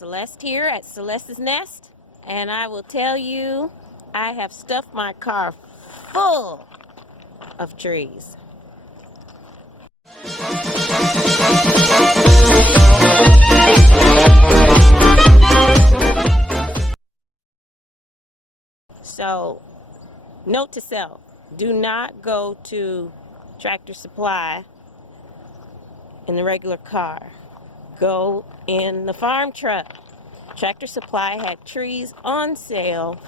Celeste here at Celeste's Nest, and I will tell you I have stuffed my car full of trees. So, note to self, do not go to Tractor Supply in the regular car. Go in the farm truck. Tractor Supply had trees on sale.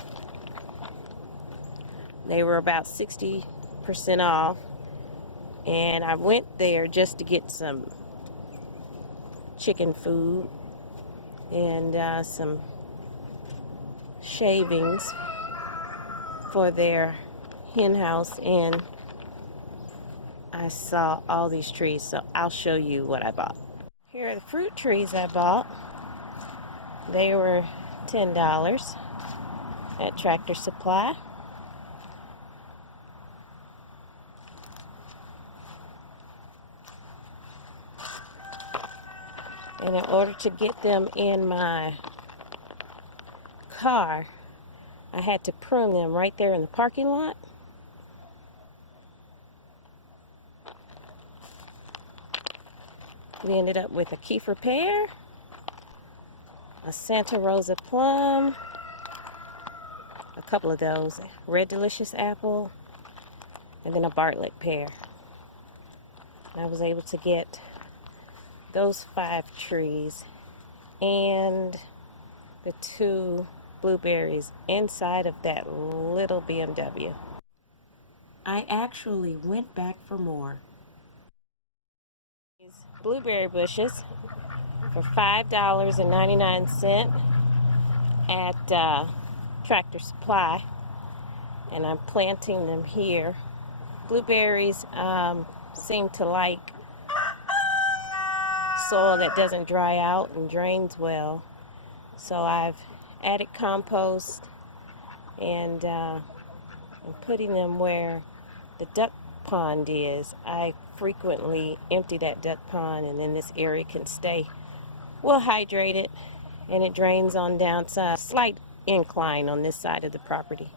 They were about 60% off. And I went there just to get some chicken food and some shavings for their hen house, and I saw all these trees, so I'll show you what I bought. Here are the fruit trees I bought. They were $10 at Tractor Supply. And in order to get them in my car, I had to prune them right there in the parking lot. We ended up with a Kiefer pear, a Santa Rosa plum, a couple of those, red delicious apple, and then a Bartlett pear. I was able to get those 5 trees and the 2 blueberries inside of that little BMW. I actually went back for more. These blueberry bushes for $5.99 at Tractor Supply, and I'm planting them here. Blueberries seem to like soil that doesn't dry out and drains well, so I've added compost and I'm putting them where the duck pond is. I frequently empty that duck pond, and then this area can stay well hydrated, and it drains on down, slight incline on this side of the property.